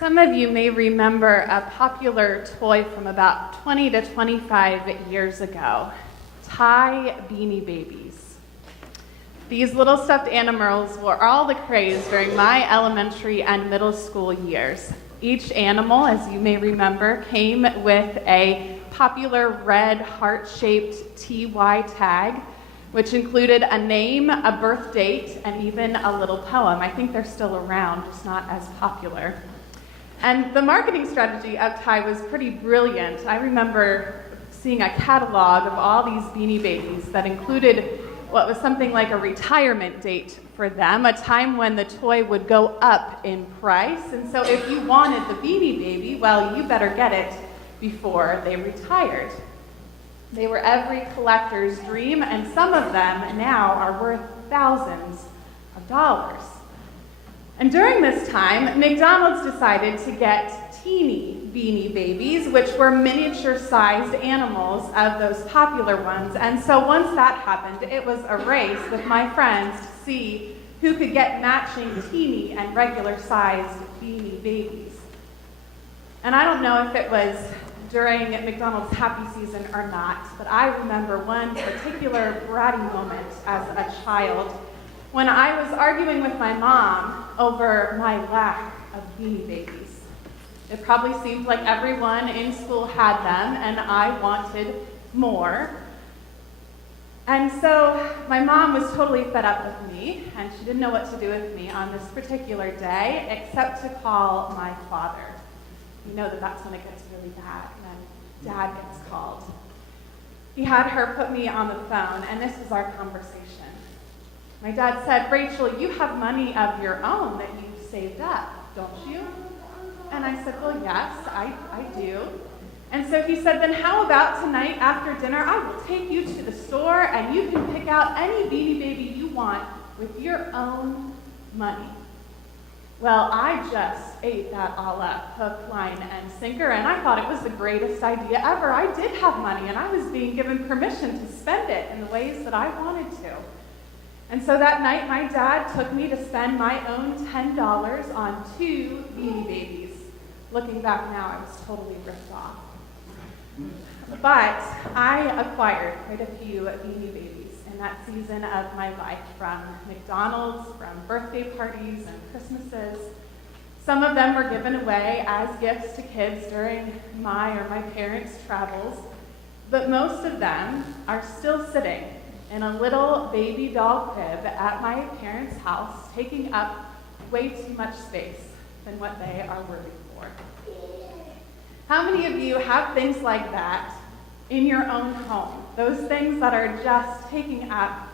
Some of you may remember a popular toy from about 20 to 25 years ago, Ty Beanie Babies. These little stuffed animals were all the craze during my elementary and middle school years. Each animal, as you may remember, came with a popular red heart-shaped TY tag, which included a name, a birth date, and even a little poem. I think they're still around, just not as popular. And the marketing strategy of Ty was pretty brilliant. I remember seeing a catalog of all these Beanie Babies that included what was something like a retirement date for them, a time when the toy would go up in price. And so if you wanted the Beanie Baby, well, you better get it before they retired. They were every collector's dream, and some of them now are worth thousands of dollars. And during this time, McDonald's decided to get teeny Beanie Babies, which were miniature-sized animals of those popular ones. And so once that happened, it was a race with my friends to see who could get matching teeny and regular-sized Beanie Babies. And I don't know if it was during McDonald's happy season or not, but I remember one particular bratty moment as a child when I was arguing with my mom over my lack of Beanie Babies. It probably seemed like everyone in school had them, and I wanted more. And so my mom was totally fed up with me, and she didn't know what to do with me on this particular day, except to call my father. You know that that's when it gets really bad, when Dad gets called. He had her put me on the phone, and this was our conversation. My dad said, "Rachel, you have money of your own that you've saved up, don't you?" And I said, "Well, yes, I do." And so he said, "Then how about tonight after dinner, I will take you to the store and you can pick out any Beanie Baby you want with your own money." Well, I just ate that all up, hook, line, and sinker, and I thought it was the greatest idea ever. I did have money, and I was being given permission to spend it in the ways that I wanted to. And so that night, my dad took me to spend my own $10 on 2 Beanie Babies. Looking back now, I was totally ripped off. But I acquired quite a few Beanie Babies in that season of my life, from McDonald's, from birthday parties and Christmases. Some of them were given away as gifts to kids during my or my parents' travels, but most of them are still sitting in a little baby doll crib at my parents' house, taking up way too much space than what they are worthy for. How many of you have things like that in your own home? Those things that are just taking up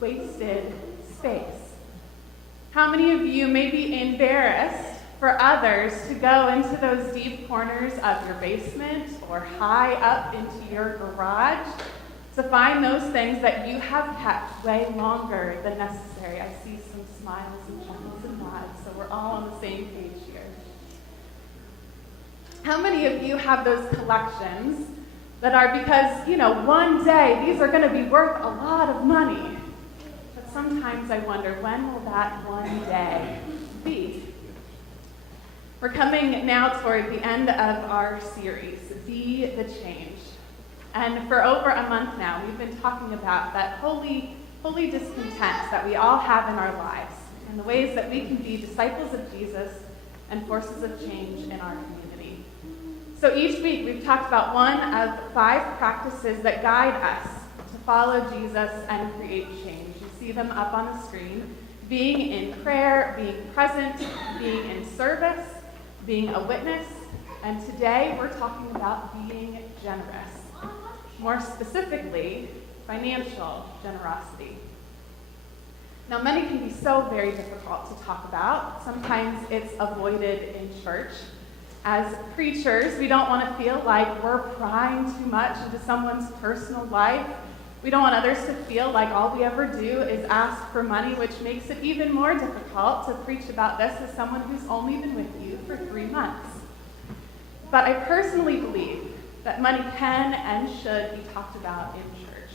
wasted space. How many of you may be embarrassed for others to go into those deep corners of your basement or high up into your garage to find those things that you have kept way longer than necessary? I see some smiles and chuckles and nods, so we're all on the same page here. How many of you have those collections that are because, one day these are going to be worth a lot of money? But sometimes I wonder, when will that one day be? We're coming now toward the end of our series, Be the Change. And for over a month now, we've been talking about that holy discontent that we all have in our lives, and the ways that we can be disciples of Jesus and forces of change in our community. So each week, we've talked about one of 5 practices that guide us to follow Jesus and create change. You see them up on the screen: being in prayer, being present, being in service, being a witness, and today we're talking about being generous. More specifically, financial generosity. Now, money can be so very difficult to talk about. Sometimes it's avoided in church. As preachers, we don't want to feel like we're prying too much into someone's personal life. We don't want others to feel like all we ever do is ask for money, which makes it even more difficult to preach about this as someone who's only been with you for 3 months. But I personally believe that money can and should be talked about in church.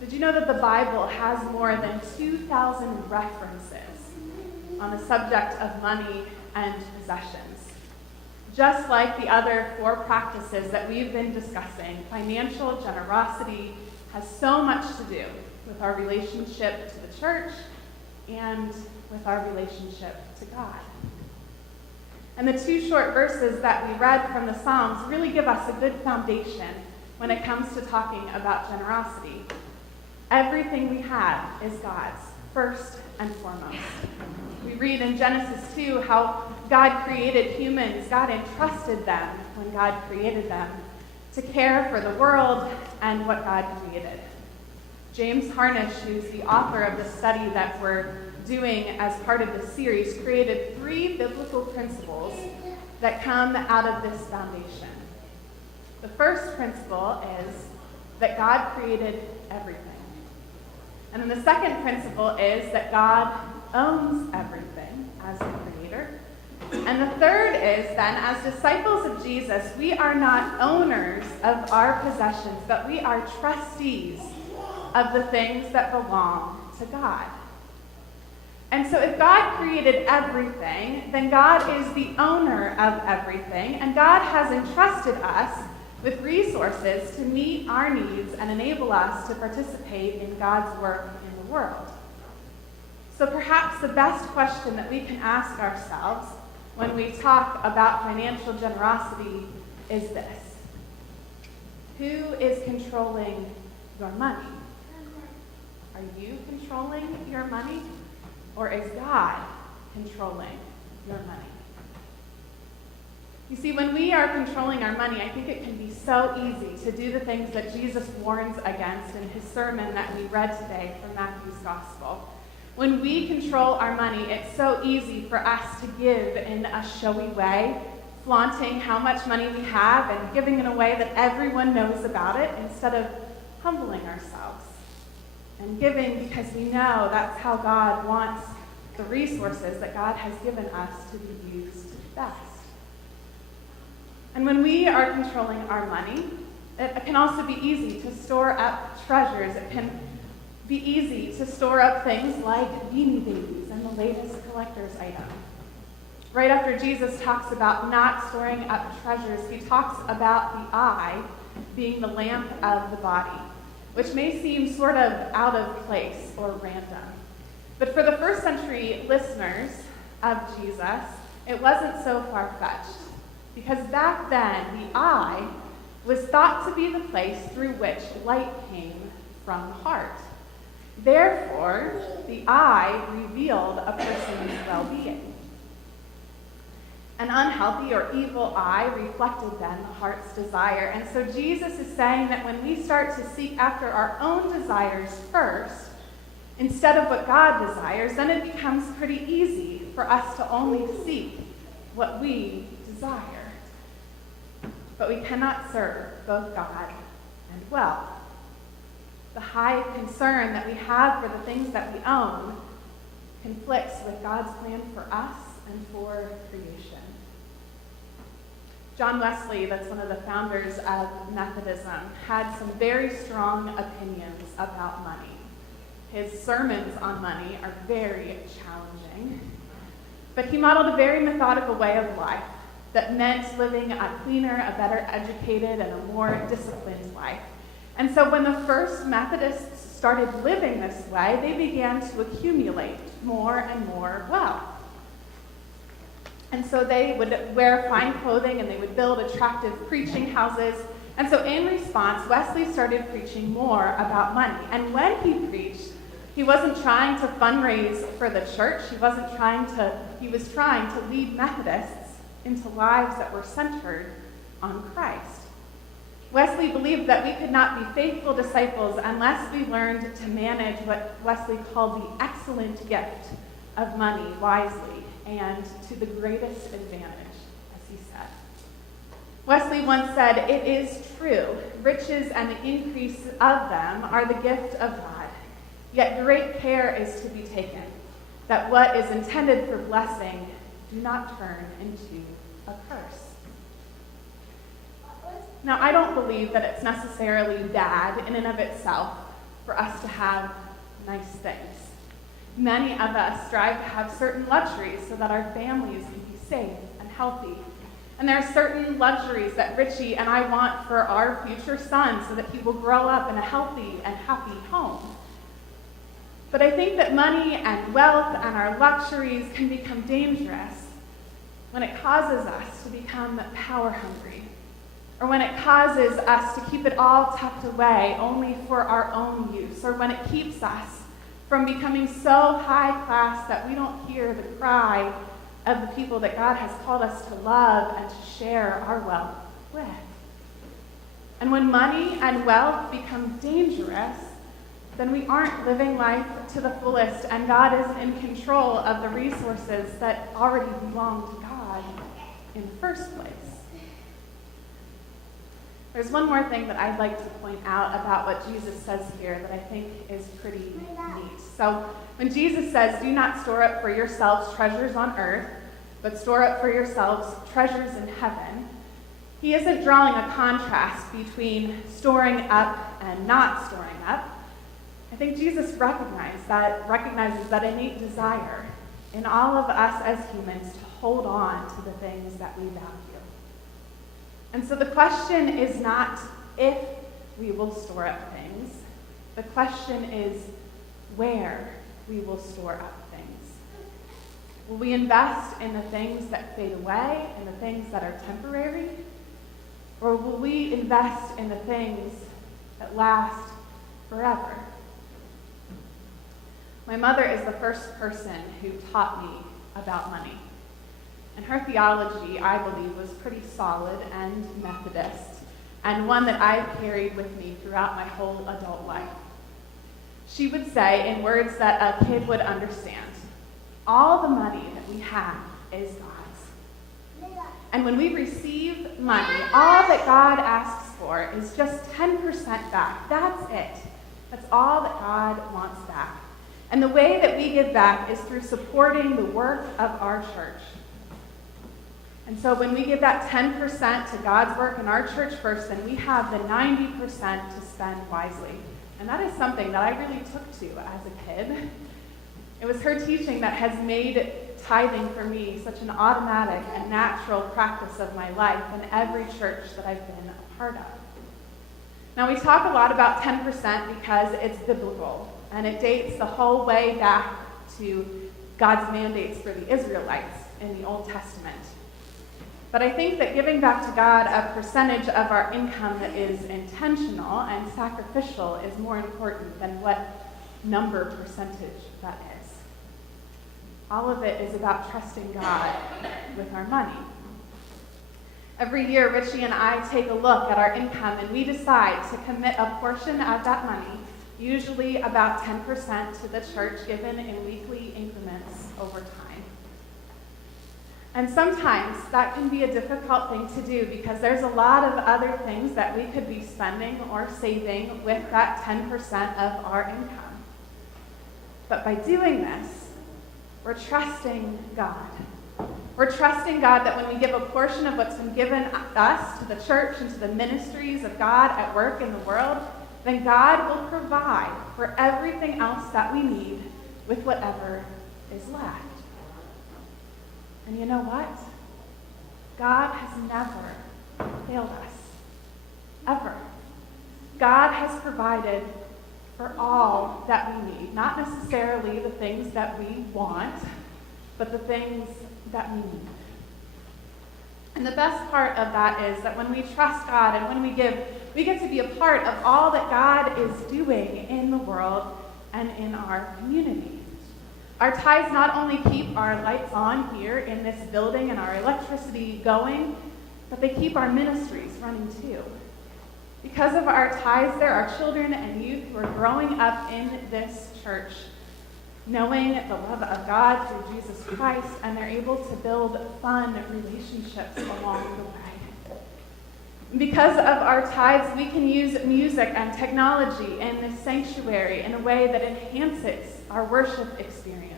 Did you know that the Bible has more than 2,000 references on the subject of money and possessions. Just like the other 4 practices that we've been discussing, financial generosity has so much to do with our relationship to the church and with our relationship to God. And the 2 short verses that we read from the Psalms really give us a good foundation when it comes to talking about generosity. Everything we have is God's, first and foremost. We read in Genesis 2 how God created humans. God entrusted them when God created them to care for the world and what God created. James Harnish, who's the author of the study that we're doing as part of this series, created 3 biblical principles that come out of this foundation. The first principle is that God created everything. And then the second principle is that God owns everything as the creator. And the third is then, as disciples of Jesus, we are not owners of our possessions, but we are trustees of the things that belong to God. And so if God created everything, then God is the owner of everything, and God has entrusted us with resources to meet our needs and enable us to participate in God's work in the world. So perhaps the best question that we can ask ourselves when we talk about financial generosity is this: who is controlling your money? Are you controlling your money? Or is God controlling your money? You see, when we are controlling our money, I think it can be so easy to do the things that Jesus warns against in his sermon that we read today from Matthew's Gospel. When we control our money, it's so easy for us to give in a showy way, flaunting how much money we have and giving in a way that everyone knows about it instead of humbling ourselves and giving because we know that's how God wants the resources that God has given us to be used best. And when we are controlling our money, it can also be easy to store up treasures. It can be easy to store up things like Beanie Babies and the latest collector's item. Right after Jesus talks about not storing up treasures, he talks about the eye being the lamp of the body, which may seem sort of out of place or random. But for the first century listeners of Jesus, it wasn't so far-fetched, because back then the eye was thought to be the place through which light came from the heart. Therefore, the eye revealed a person's well-being. An unhealthy or evil eye reflected then the heart's desire. And so Jesus is saying that when we start to seek after our own desires first, instead of what God desires, then it becomes pretty easy for us to only seek what we desire. But we cannot serve both God and wealth. The high concern that we have for the things that we own conflicts with God's plan for us and for creation. John Wesley, that's one of the founders of Methodism, had some very strong opinions about money. His sermons on money are very challenging, but he modeled a very methodical way of life that meant living a cleaner, a better educated, and a more disciplined life. And so when the first Methodists started living this way, they began to accumulate more and more wealth. And so they would wear fine clothing and they would build attractive preaching houses. And so in response, Wesley started preaching more about money. And when he preached, he wasn't trying to fundraise for the church. He was trying to lead Methodists into lives that were centered on Christ. Wesley believed that we could not be faithful disciples unless we learned to manage what Wesley called the excellent gift of money wisely and to the greatest advantage, as he said. Wesley once said, "It is true, riches and the increase of them are the gift of God, yet great care is to be taken, that what is intended for blessing do not turn into a curse." Now, I don't believe that it's necessarily bad in and of itself for us to have nice things. Many of us strive to have certain luxuries so that our families can be safe and healthy. And there are certain luxuries that Richie and I want for our future son so that he will grow up in a healthy and happy home. But I think that money and wealth and our luxuries can become dangerous when it causes us to become power hungry, or when it causes us to keep it all tucked away only for our own use, or when it keeps us from becoming so high class that we don't hear the cry of the people that God has called us to love and to share our wealth with. And when money and wealth become dangerous, then we aren't living life to the fullest, and God is in control of the resources that already belong to God in the first place. There's one more thing that I'd like to point out about what Jesus says here that I think is pretty neat. So when Jesus says, "Do not store up for yourselves treasures on earth, but store up for yourselves treasures in heaven," he isn't drawing a contrast between storing up and not storing up. I think Jesus recognizes that innate desire in all of us as humans to hold on to the things that we value. And so the question is not if we will store up things. The question is where we will store up things. Will we invest in the things that fade away and the things that are temporary? Or will we invest in the things that last forever? My mother is the first person who taught me about money. And her theology, I believe, was pretty solid and Methodist, and one that I've carried with me throughout my whole adult life. She would say, in words that a kid would understand, all the money that we have is God's. And when we receive money, all that God asks for is just 10% back. That's it. That's all that God wants back. And the way that we give back is through supporting the work of our church. And so when we give that 10% to God's work in our church first, then we have the 90% to spend wisely. And that is something that I really took to as a kid. It was her teaching that has made tithing for me such an automatic and natural practice of my life in every church that I've been a part of. Now, we talk a lot about 10% because it's biblical, and it dates the whole way back to God's mandates for the Israelites in the Old Testament. But I think that giving back to God a percentage of our income that is intentional and sacrificial is more important than what number percentage that is. All of it is about trusting God with our money. Every year, Richie and I take a look at our income and we decide to commit a portion of that money, usually about 10% to the church, given in weekly increments over time. And sometimes that can be a difficult thing to do because there's a lot of other things that we could be spending or saving with that 10% of our income. But by doing this, we're trusting God. We're trusting God that when we give a portion of what's been given us to the church and to the ministries of God at work in the world, then God will provide for everything else that we need with whatever is left. And you know what? God has never failed us, ever. God has provided for all that we need, not necessarily the things that we want, but the things that we need. And the best part of that is that when we trust God and when we give, we get to be a part of all that God is doing in the world and in our community. Our tithes not only keep our lights on here in this building and our electricity going, but they keep our ministries running too. Because of our tithes, there are children and youth who are growing up in this church, knowing the love of God through Jesus Christ, and they're able to build fun relationships along the way. Because of our tithes, we can use music and technology in this sanctuary in a way that enhances our worship experience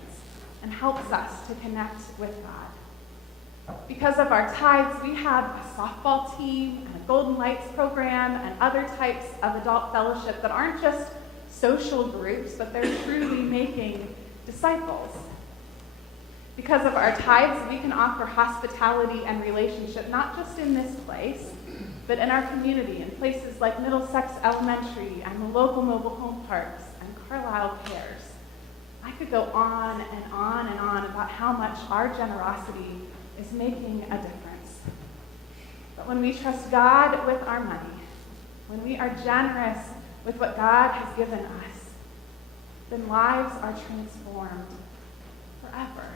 and helps us to connect with God. Because of our tithes, we have a softball team and a Golden Lights program and other types of adult fellowship that aren't just social groups, but they're truly making disciples. Because of our tithes, we can offer hospitality and relationship, not just in this place, but in our community, in places like Middlesex Elementary and the local mobile home parks and Carlisle Cares. I could go on and on and on about how much our generosity is making a difference. But when we trust God with our money, when we are generous with what God has given us, then lives are transformed forever.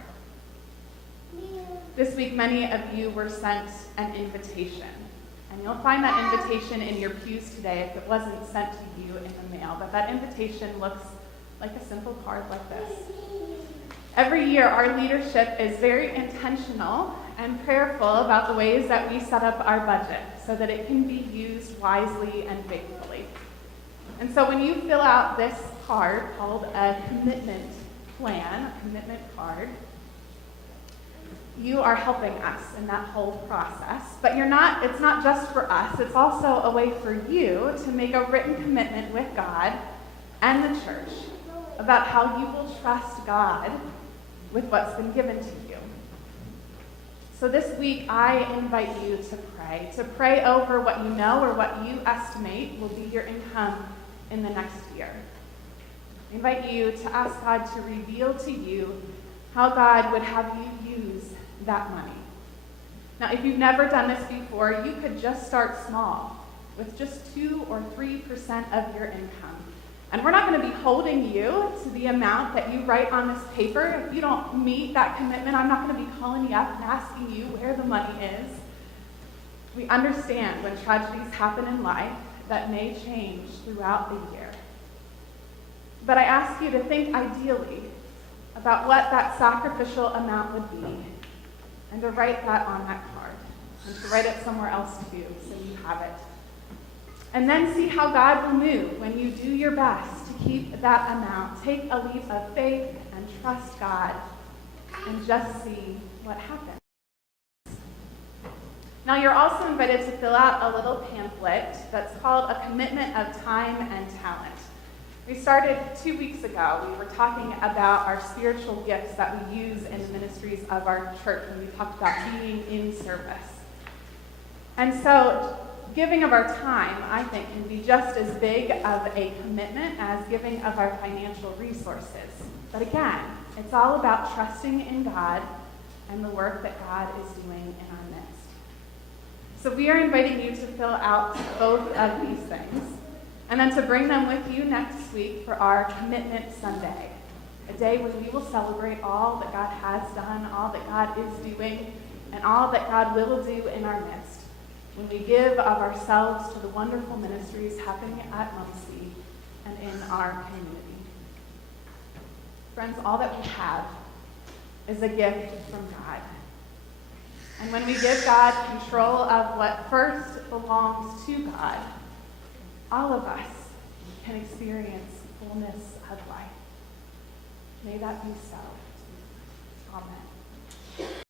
This week, many of you were sent an invitation. And you'll find that invitation in your pews today if it wasn't sent to you in the mail. But that invitation looks like a simple card like this. Every year, our leadership is very intentional and prayerful about the ways that we set up our budget so that it can be used wisely and faithfully. And so when you fill out this card called a commitment plan, a commitment card, you are helping us in that whole process. But it's not just for us, it's also a way for you to make a written commitment with God and the church about how you will trust God with what's been given to you. So this week, I invite you to pray over what you know or what you estimate will be your income in the next year. I invite you to ask God to reveal to you how God would have you use that money. Now, if you've never done this before, you could just start small with just 2 or 3% of your income. And we're not going to be holding you to the amount that you write on this paper. If you don't meet that commitment, I'm not going to be calling you up and asking you where the money is. We understand when tragedies happen in life that may change throughout the year. But I ask you to think ideally about what that sacrificial amount would be, and to write that on that card, and to write it somewhere else too, so you have it. And then see how God will move when you do your best to keep that amount. Take a leap of faith and trust God, and just see what happens. Now, you're also invited to fill out a little pamphlet that's called A Commitment of Time and Talent. We started 2 weeks ago. We were talking about our spiritual gifts that we use in the ministries of our church, and we talked about being in service. And so giving of our time, I think, can be just as big of a commitment as giving of our financial resources. But again, it's all about trusting in God and the work that God is doing in our midst. So we are inviting you to fill out both of these things, and then to bring them with you next week for our Commitment Sunday, a day when we will celebrate all that God has done, all that God is doing, and all that God will do in our midst, when we give of ourselves to the wonderful ministries happening at Muncie and in our community. Friends, all that we have is a gift from God. And when we give God control of what first belongs to God, all of us can experience fullness of life. May that be so. Amen.